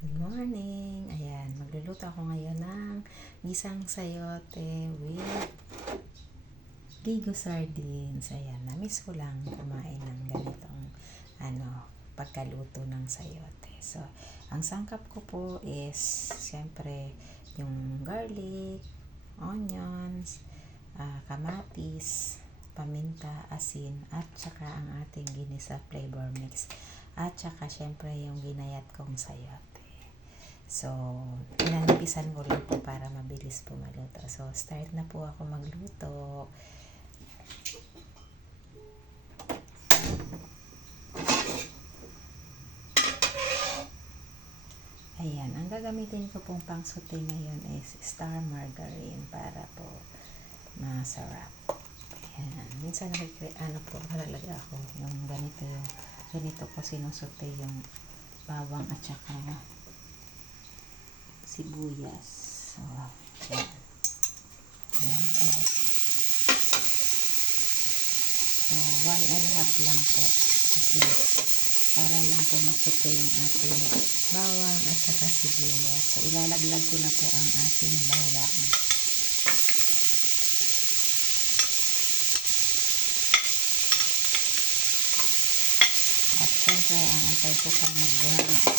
Good morning! Ayan, magluluto ako ngayon ng gisang sayote with gigo sardines. Ayan, namiss ko lang kumain ng ganitong pagkaluto ng sayote. So, ang sangkap ko po is siyempre yung garlic, onions, kamatis, paminta, asin, at saka ang ating ginisa flavor mix. At saka siyempre yung ginayat kong sayote. So, pinanipisan ko lang po para mabilis po maluto. So, start na po ako magluto. Ayan, ang gagamitin ko pong pang-sauté ngayon is star margarine para po masarap. Ayan, minsan talaga ako yung ganito ko sinusote yung bawang at saka sibuyas. So, ayan. Ayan po. So, 1.5 lang po. Kasi, para lang po masote yung ating bawang at saka sibuyas. So, ilalaglag ko na po ang ating bawang. At syempre, ang antay ko pang mag-brown.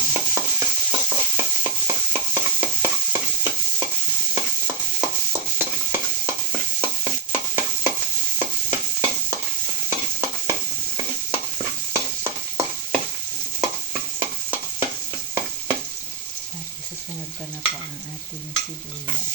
Susunod ko na po ang ating sibuyas.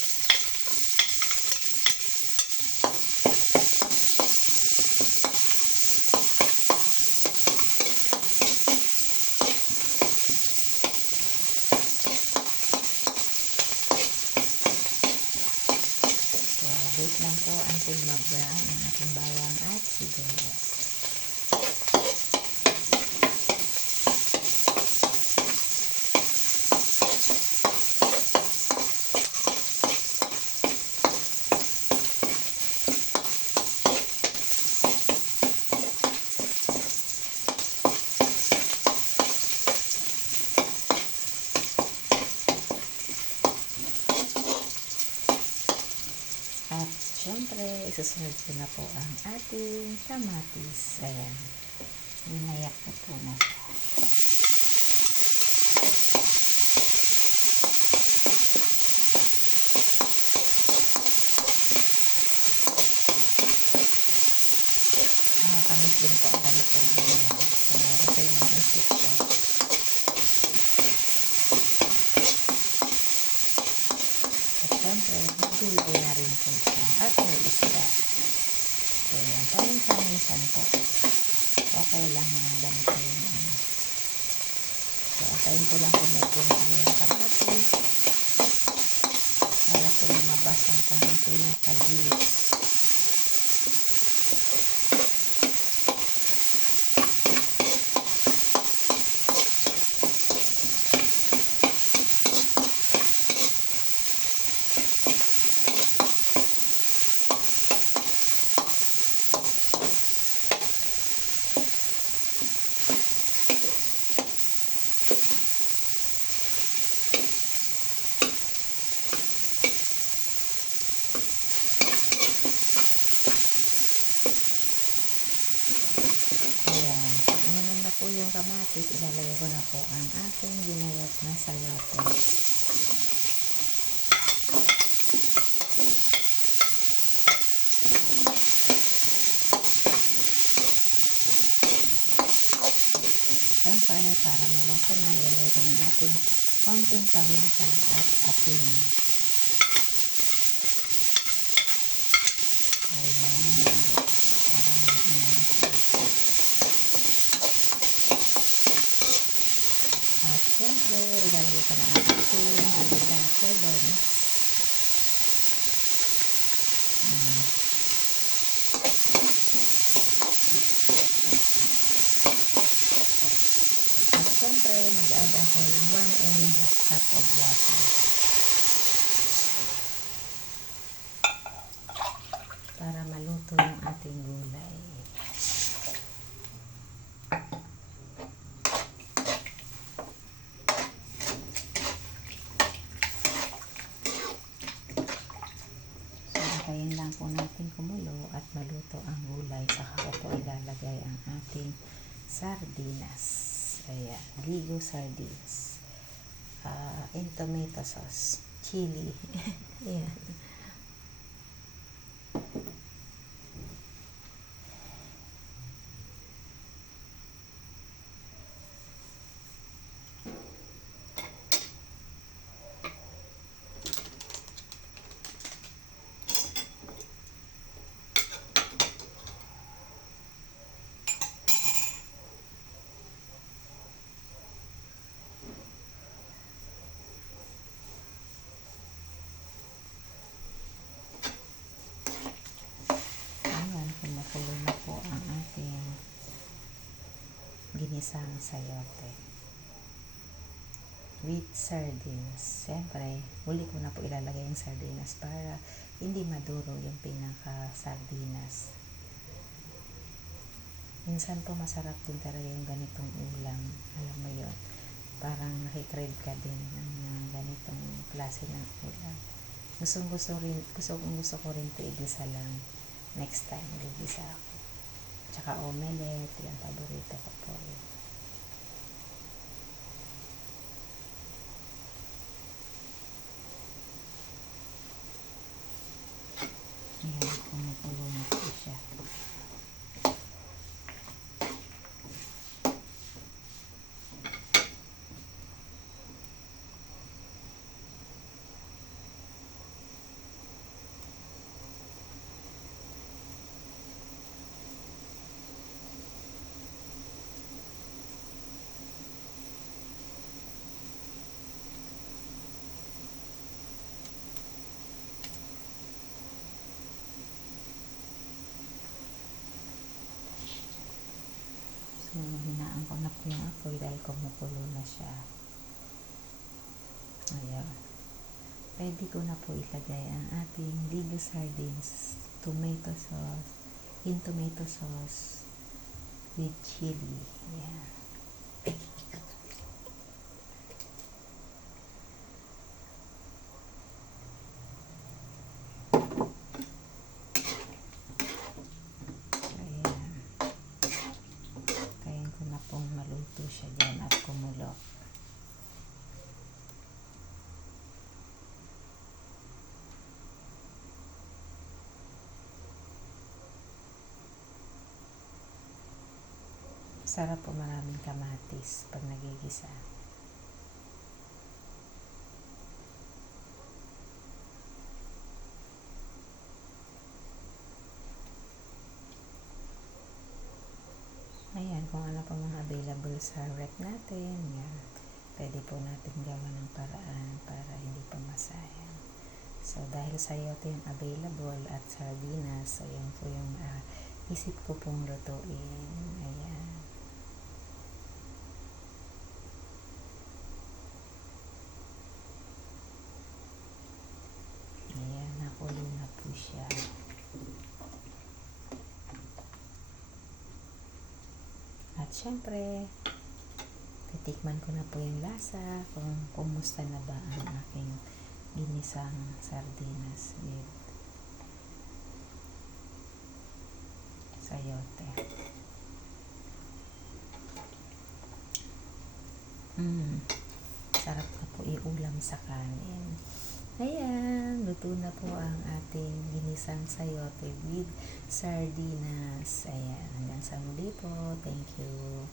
So, wait lang po until mag-brown ang ating bawang at sibuyas. At syempre, isusunod ko na po ang ating kamatis. Ayan. Ginayak ko po na siya. Nakakamis din po ang ganitong ulam. So, ito yung naisip ko. At syempre, magulay na rin po siya. At may isda. So, yan. Paminsan po. Okay lang na ganito yung ano. So, atayin ko lang kung medyo na yung kamatis. Para po lumabas ang kanyang pinaka-juice. Yung kamatis, ilalagay ko na po ang ating ginayat na sayote. Siyempre, para may lasa na, ilalagay ko ng ating konting paminta at asin. Ayan. At syempre, ilalagay ko na ang ating ginisa flavor mix. At syempre, mag-add ako ng 1.5 cup of water. Para maluto yung ating gulay. sardinas. Ayan, Gigo sardines. In tomato sauce, chili. Ayan. Ayan, kumukulo na po ang ating ginisang sayote with sardines. Siyempre, huli ko na po ilalagay yung sardinas para hindi maduro yung pinaka sardinas. Minsan po masarap din talaga yung ganitong ulam. Alam mo yun, parang nakikrave ka din ng ganitong klase ng ulam. Gusto ko rin ito igisa lang. Next time, igisa ako. Tsaka omelette, yung paborito ko po. Ayan, kumukulo na po siya. So, hinaan ko na po yung apoy dahil kumukulo na siya. Ayan. Pwede ko na po ilagay ang ating Gigo sardines, tomato sauce, in tomato sauce with chili. Ayan. Maluto siya dyan at kumulo. Sarap po, maraming kamatis pag nagigisa. Ayan, kung ano pa mga available sa rep natin, yan. Pwede po natin gawa ng paraan para hindi pa masayang. So, dahil sayote yung available at sardinas, so yan po yung isip ko pong lutuin. Ayan. Ayan, nakulo na po siya. At syempre, titikman ko na po yung lasa kung kumusta na ba ang aking ginisang sardinas with sayote. Sarap na po iulam sa kanin. Ayan, luto na po ang ating ginisang sayote with sardinas. Ayan, hanggang sa muli po. Thank you.